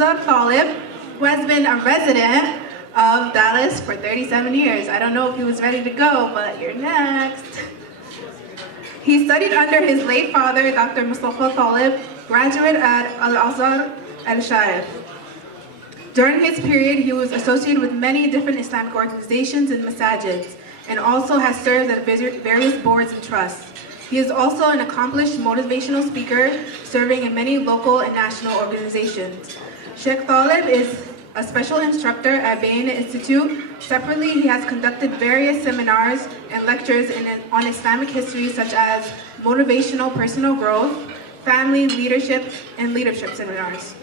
Monzer Taleb, who has been a resident of Dallas for 37 years. I don't know if he was ready to go, but you're next. He studied under his late father, Dr. Mustafa Taleb, graduate at Al-Azhar al-Sharif. During his period, he was associated with many different Islamic organizations and masajids, and also has served at various boards and trusts. He is also an accomplished motivational speaker, serving in many local and national organizations. Sheikh Taleb is a special instructor at Bain Institute. Separately, he has conducted various seminars and lectures on Islamic history, such as motivational personal growth, family leadership, and leadership seminars.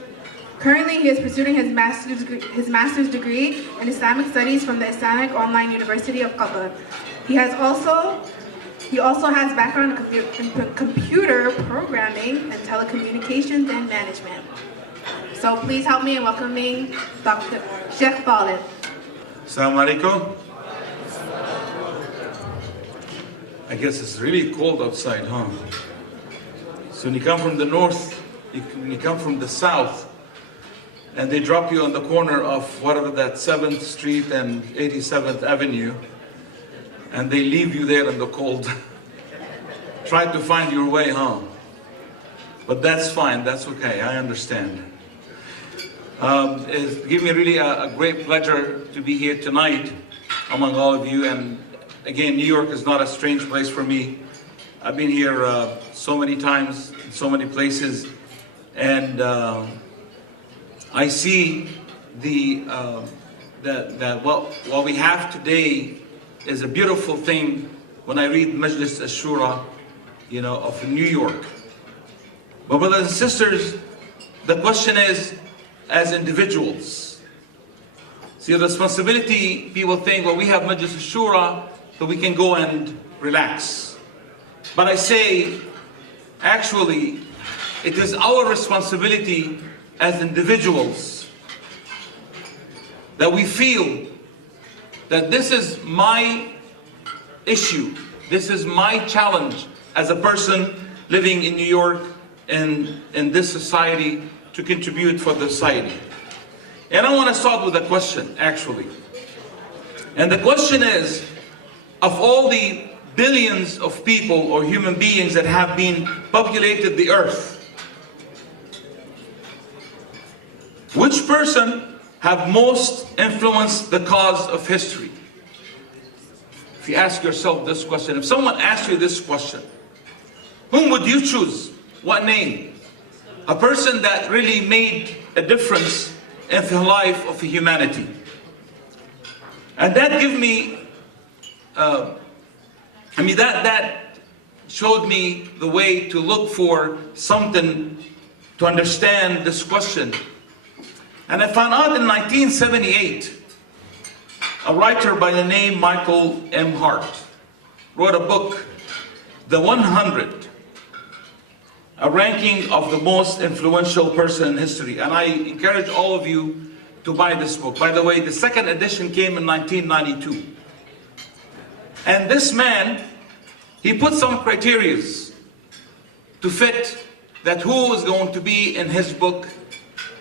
Currently, he is pursuing his master's degree in Islamic Studies from the Islamic Online University of Qatar. He also has background in computer programming and telecommunications and management. So please help me in welcoming Dr. Sheikh Taleb. Assalamu alaikum. I guess it's really cold outside, huh? So when you come from the north, when you come from the south, and they drop you on the corner of whatever that 7th Street and 87th Avenue, and they leave you there in the cold. Try to find your way home. But that's fine, that's okay, I understand. It's given me really a great pleasure to be here tonight among all of you. And again, New York is not a strange place for me. I've been here so many times, in so many places, and I see that what we have today is a beautiful thing when I read Majlis Shura, of New York. But brothers and sisters, the question is, as individuals, see, the responsibility, people think, well, we have Majlis Shura, so we can go and relax. But I say, actually, it is our responsibility as individuals that we feel that this is my issue, this is my challenge as a person living in New York and in this society to contribute for the society. And I want to start with a question, actually. And the question is, of all the billions of people or human beings that have been populated the earth, which person have most influenced the cause of history? If you ask yourself this question, if someone asked you this question, whom would you choose? What name? A person that really made a difference in the life of humanity. And that gave me, that showed me the way to look for something to understand this question. And I found out in 1978, a writer by the name Michael M. Hart wrote a book, The 100, a ranking of the most influential person in history. And I encourage all of you to buy this book. By the way, the second edition came in 1992. And this man, he put some criteria to fit that who is going to be in his book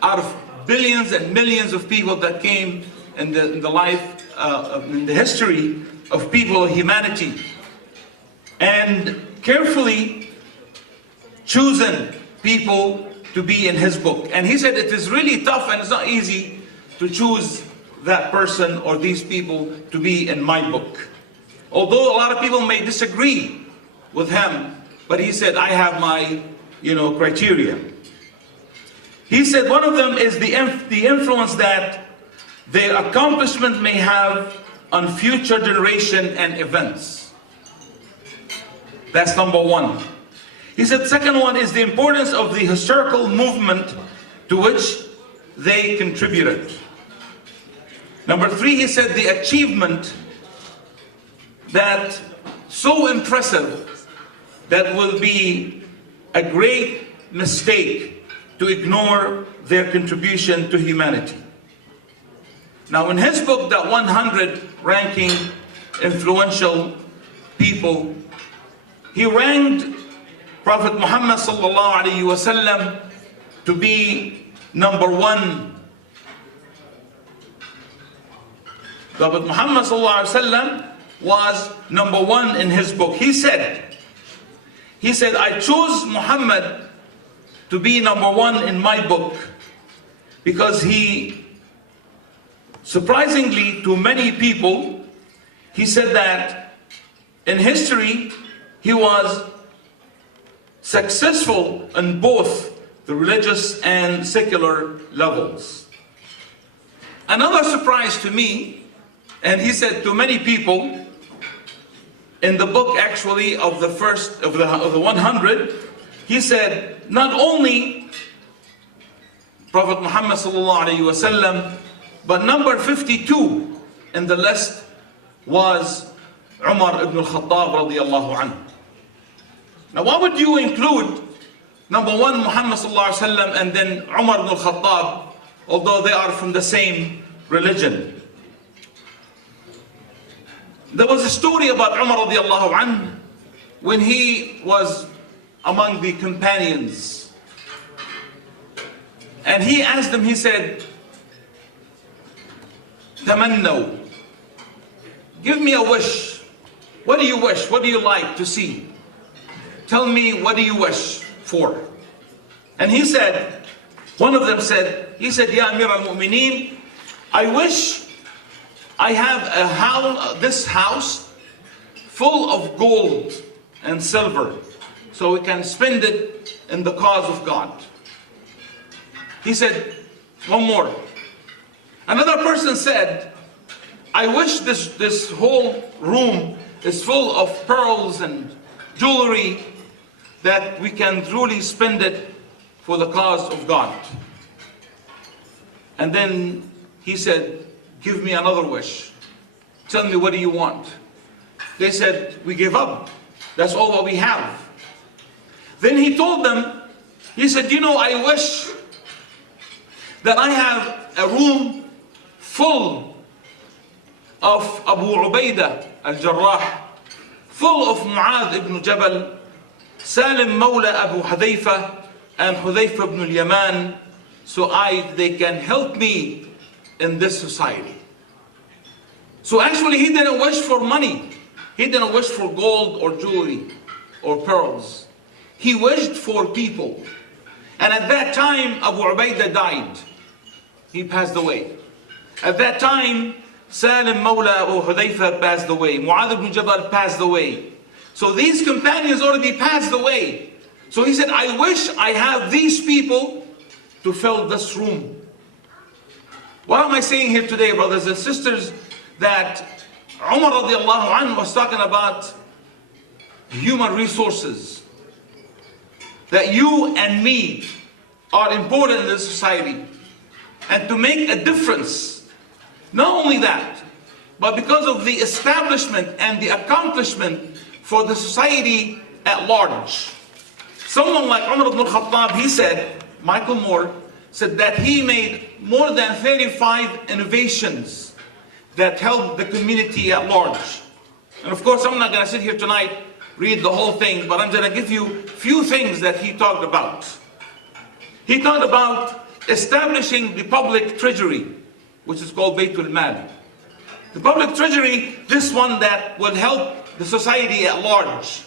out of billions and millions of people that came in the life, in the history of people, humanity. And carefully chosen people to be in his book. And he said it is really tough and it's not easy to choose that person or these people to be in my book. Although a lot of people may disagree with him, but he said, I have my, criteria. He said one of them is the influence that their accomplishment may have on future generation and events. That's number one. He said the second one is the importance of the historical movement to which they contributed. Number three, he said the achievement that so impressive that will be a great mistake to ignore their contribution to humanity. Now in his book, that 100 ranking influential people, he ranked Prophet Muhammad sallallahu alaihi wasallam to be number one. Prophet Muhammad ﷺ was number one in his book. He said, I chose Muhammad to be number one in my book because he, surprisingly to many people, he said that in history he was successful in both the religious and secular levels. Another surprise to me, and he said to many people, in the book actually of the first of the 100, he said not only Prophet Muhammad sallallahu alaihi wasallam, but number 52 in the list was Umar ibn al-Khattab radiyallahu anhu. Now why would you include number one Muhammad sallallahu alaihi wasallam and then Umar ibn al-Khattab, although they are from the same religion? There was a story about Umar radiallahu anhu when he was among the companions. And he asked them, he said, Tamannaw, give me a wish. What do you wish? What do you like to see? Tell me, what do you wish for? And he said, one of them said, Ya Amir al-Mu'mineen, I wish I have this house full of gold and silver so we can spend it in the cause of God. He said, one more. Another person said, I wish this whole room is full of pearls and jewelry that we can truly spend it for the cause of God. And then he said, give me another wish. Tell me, what do you want? They said, we give up. That's all what we have. Then he told them, he said, I wish that I have a room full of Abu Ubaidah al-Jarrah, full of Mu'adh ibn Jabal, Salim Mawla Abu Hudayfa, and Hudayfa ibn al-Yaman, so they can help me in this society. So actually he didn't wish for money. He didn't wish for gold or jewelry or pearls. He wished for people. And at that time Abu Ubaidah died. He passed away. At that time Salim Mawla Abu Hudayfa passed away. Mu'adh ibn Jabal passed away. So these companions already passed away. So he said, I wish I have these people to fill this room. What am I saying here today, brothers and sisters? That Umar radiallahu anhu was talking about human resources. That you and me are important in this society. And to make a difference. Not only that, but because of the establishment and the accomplishment for the society at large. Someone like Umar ibn al-Khattab, he said, Michael Moore, said that he made more than 35 innovations that helped the community at large. And of course, I'm not going to sit here tonight, read the whole thing, but I'm going to give you a few things that he talked about. He talked about establishing the public treasury, which is called Baytul Mal. The public treasury, this one that will help the society at large.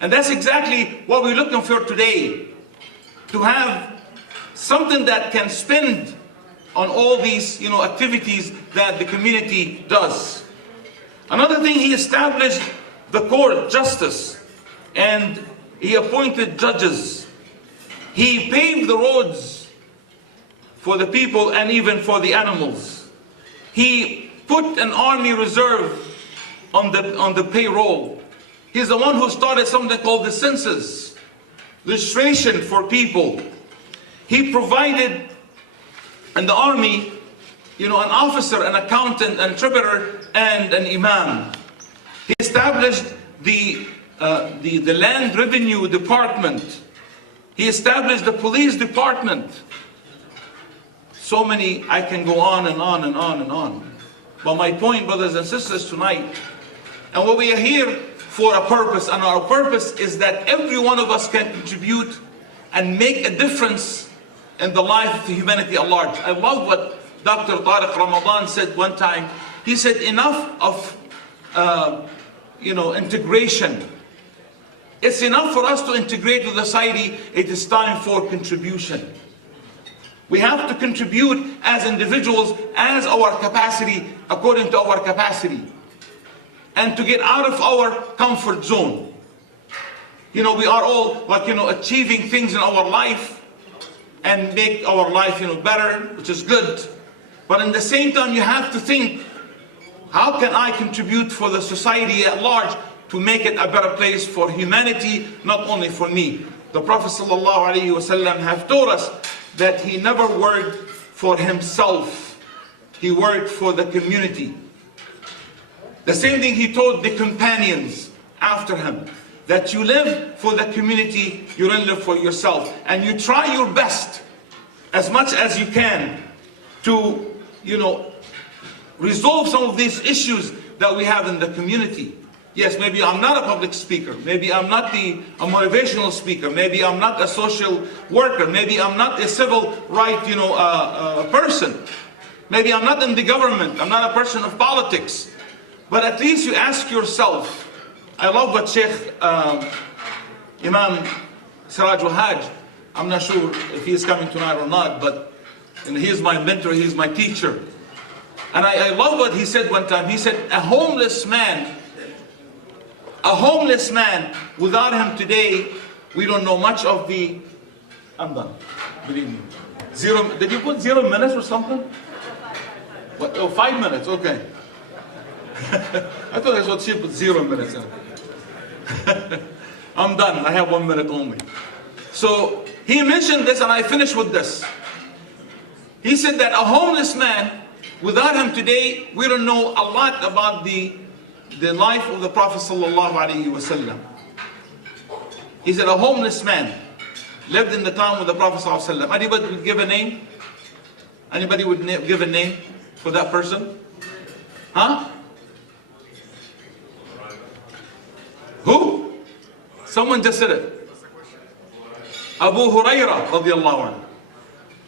And that's exactly what we're looking for today. To have something that can spend on all these activities that the community does. Another thing, he established the court justice and he appointed judges. He paved the roads for the people and even for the animals. He put an army reserve on the payroll. He's the one who started something called the census, registration for people. He provided in the army, an officer, an accountant, an interpreter, and an imam. He established the land revenue department. He established the police department. So many, I can go on and on and on and on. But my point, brothers and sisters, tonight, and what we are here for a purpose, and our purpose is that every one of us can contribute and make a difference in the life of humanity at large. I love what Dr. Tariq Ramadan said one time. He said, enough of integration. It's enough for us to integrate with society. It is time for contribution. We have to contribute as individuals, as our capacity, according to our capacity. And to get out of our comfort zone. We are all achieving things in our life and make our life better, which is good. But in the same time, you have to think, how can I contribute for the society at large to make it a better place for humanity, not only for me? The Prophet ﷺ have taught us that he never worked for himself. He worked for the community. The same thing he told the companions after him, that you live for the community, you don't live for yourself. And you try your best, as much as you can, to resolve some of these issues that we have in the community. Yes, maybe I'm not a public speaker. Maybe I'm not a motivational speaker. Maybe I'm not a social worker. Maybe I'm not a civil right, person. Maybe I'm not in the government. I'm not a person of politics. But at least you ask yourself. I love what Sheikh Imam Siraj Wahaj, I'm not sure if he is coming tonight or not, but he is my mentor, he is my teacher. And I love what he said one time. He said, a homeless man, without him today, we don't know much of the... I'm done, believe me. Did you put 0 minutes or something? What? Oh, 5 minutes, okay. I thought that's what she put, 0 minutes in. I'm done, I have 1 minute only. So he mentioned this, and I finish with this. He said that a homeless man, without him today, we don't know a lot about the life of the Prophet ﷺ. He said a homeless man lived in the time with the Prophet ﷺ. Anybody would give a name? Anybody would give a name for that person? Huh? Who? Someone just said it. Abu Hurairah radiallahu anhu.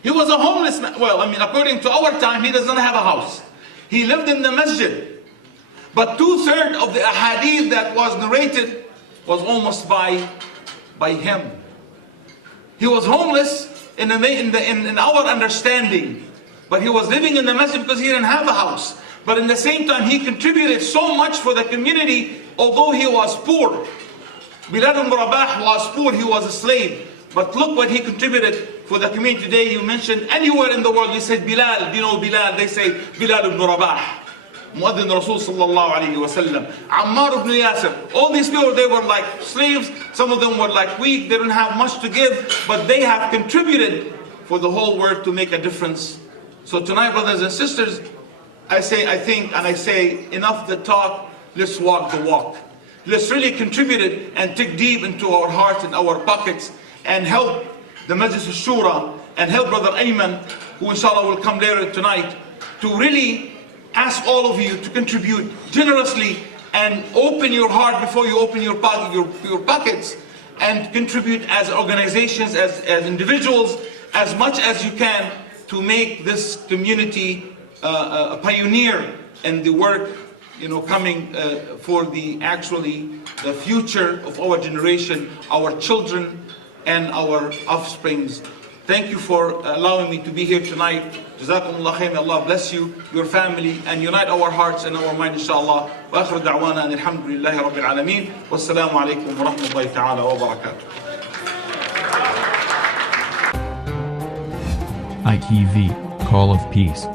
He was a homeless man. Well, according to our time, he doesn't have a house. He lived in the masjid. But 2/3 of the ahadith that was narrated was almost by him. He was homeless in our understanding. But he was living in the masjid because he didn't have a house. But in the same time, he contributed so much for the community, although he was poor. Bilal ibn Rabah was poor, he was a slave. But look what he contributed for the community today. You mentioned anywhere in the world, you said Bilal. Do you know Bilal? They say Bilal ibn Rabah. Muaddin Rasul sallallahu alayhi wa sallam. Ammar ibn Yasir. All these people, they were like slaves. Some of them were like weak. They didn't have much to give. But they have contributed for the whole world to make a difference. So tonight, brothers and sisters, I say enough the talk. Let's walk the walk. Let's really contribute it and dig deep into our hearts and our pockets. And help the Majlis Shura and help Brother Ayman, who inshallah will come later tonight, to really ask all of you to contribute generously and open your heart before you open your pockets, and contribute as organizations, as individuals, as much as you can to make this community a pioneer in the work coming for the future of our generation, our children, and our offsprings. Thank you for allowing me to be here tonight. Jazakumullah khair. May Allah bless you, your family, and unite our hearts and our mind, inshallah. Wa akhiru da'wana and alhamdulillahi rabbil alameen. Wassalamu alaikum wa rahmatullahi ta'ala wa barakatuh. ITV, Call of Peace.